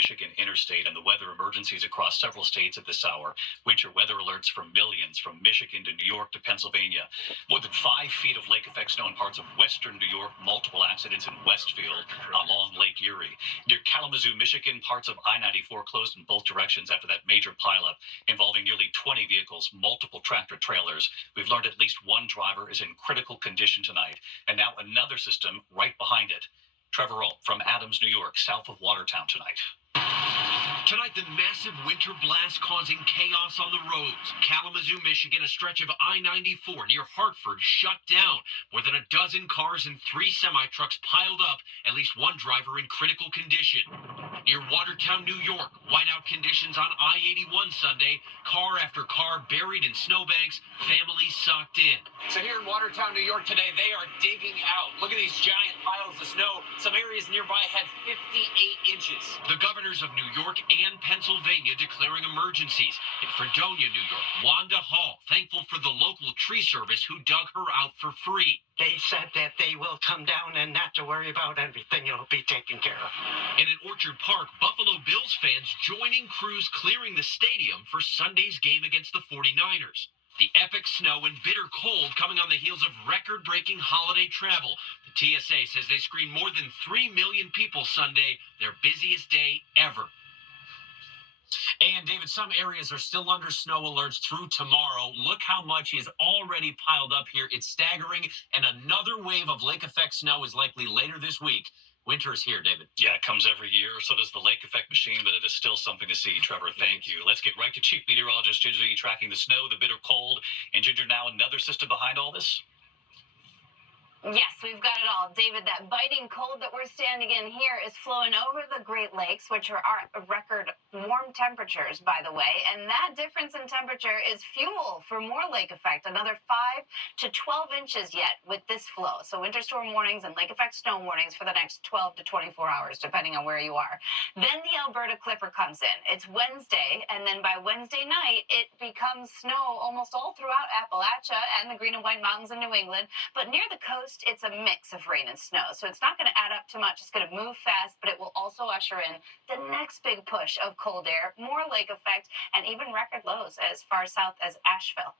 Michigan interstate and the weather emergencies across several states at this hour. Winter weather alerts for millions from Michigan to New York to Pennsylvania. More than 5 feet of lake effect snow in parts of western New York. Multiple accidents in Westfield along Lake Erie. Near Kalamazoo, Michigan, parts of I-94 closed in both directions after that major pileup involving nearly 20 vehicles, multiple tractor trailers. We've learned at least one driver is in critical condition tonight, and now another system right behind it. Trevor Ault from Adams, New York, south of Watertown tonight. Tonight, the massive winter blast causing chaos on the roads. Kalamazoo, Michigan, a stretch of I-94 near Hartford shut down. More than a dozen cars and 3 semi-trucks piled up, at least one driver in critical condition. Near Watertown, New York, whiteout conditions on I-81 Sunday. Car after car buried in snowbanks, families socked in. So here in Watertown, New York today, they are digging out. Look at these giant piles of snow. Some areas nearby had 58 inches. The governors of New York and Pennsylvania declaring emergencies. In Fredonia, New York, Wanda Hall thankful for the local tree service who dug her out for free. They said that they will come down and not to worry about everything. It'll be taken care of. And in Orchard Park, Buffalo Bills fans joining crews clearing the stadium for Sunday's game against the 49ers. The epic snow and bitter cold coming on the heels of record-breaking holiday travel. The TSA says they screened more than 3 million people Sunday, their busiest day ever. And David, some areas are still under snow alerts through tomorrow. Look how much is already piled up here. It's staggering. And another wave of lake effect snow is likely later this week. Winter is here, David. Yeah, it comes every year. So does the lake effect machine, but it is still something to see. Trevor, thank you. Let's get right to Chief Meteorologist Ginger Z tracking the snow, the bitter cold. And Ginger, now another system behind all this? Yes, we've got it all. David, that biting cold that we're standing in here is flowing over the Great Lakes, which are record warm temperatures, by the way. And that difference in temperature is fuel for more lake effect, another 5 to 12 inches yet with this flow. So winter storm warnings and lake effect snow warnings for the next 12 to 24 hours, depending on where you are. Then the Alberta Clipper comes in. It's Wednesday, and then by Wednesday night, it becomes snow almost all throughout Appalachia and the Green and White Mountains in New England. But near the coast, it's a mix of rain and snow. So it's not going to add up too much. It's going to move fast, but it will also usher in the next big push of cold air, more lake effect, and even record lows as far south as Asheville.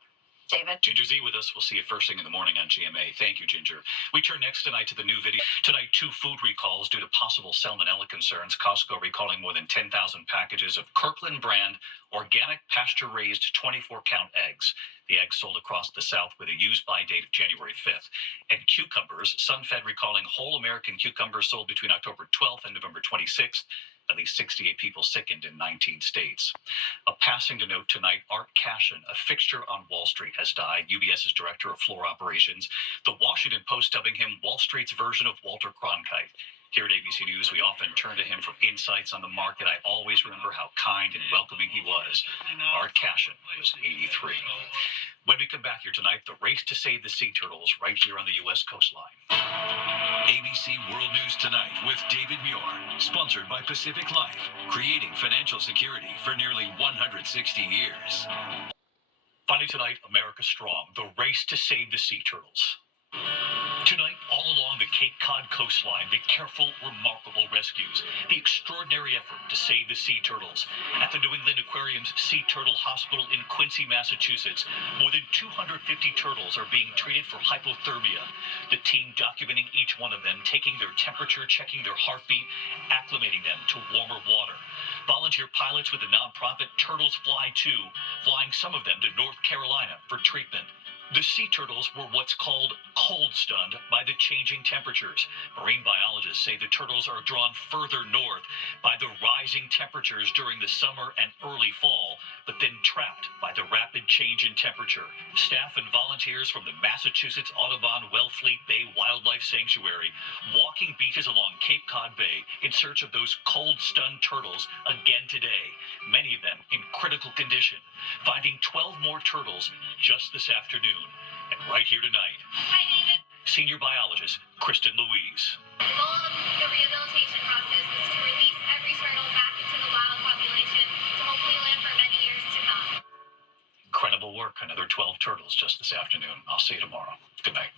David. Ginger Z with us. We'll see you first thing in the morning on GMA. Thank you, Ginger. We turn next tonight to the new video. Tonight, 2 food recalls due to possible salmonella concerns. Costco recalling more than 10,000 packages of Kirkland brand organic pasture-raised 24-count eggs. The eggs sold across the South with a use-by date of January 5th. And cucumbers, SunFed recalling whole American cucumbers sold between October 12th and November 26th. At least 68 people sickened in 19 states. A passing to note tonight, Art Cashin, a fixture on Wall Street, has died. UBS's director of floor operations. The Washington Post dubbing him Wall Street's version of Walter Cronkite. Here at ABC News, we often turn to him for insights on the market. I always remember how kind and welcoming he was. Art Cashin was 83. When we come back here tonight, the race to save the sea turtles right here on the U.S. coastline. ABC World News Tonight with David Muir, sponsored by Pacific Life, creating financial security for nearly 160 years. Finally tonight, America Strong, the race to save the sea turtles. Tonight, all along the Cape Cod coastline, the careful, remarkable rescues, the extraordinary effort to save the sea turtles. At the New England Aquarium's Sea Turtle Hospital in Quincy, Massachusetts, more than 250 turtles are being treated for hypothermia. The team documenting each one of them, taking their temperature, checking their heartbeat, acclimating them to warmer water. Volunteer pilots with the nonprofit Turtles Fly Too, flying some of them to North Carolina for treatment. The sea turtles were what's called cold stunned by the changing temperatures. Marine biologists say the turtles are drawn further north by the rising temperatures during the summer and early fall, but then trapped by the rapid change in temperature. Staff and volunteers from the Massachusetts Audubon Wellfleet Bay Wildlife Sanctuary walking beaches along Cape Cod Bay in search of those cold stunned turtles again today, many of them in critical condition, finding 12 more turtles just this afternoon. And right here tonight, hi, David. Senior biologist Kristen Louise. The goal of the rehabilitation process is to release every turtle back into the wild population to hopefully live for many years to come. Incredible work. Another 12 turtles just this afternoon. I'll see you tomorrow. Good night.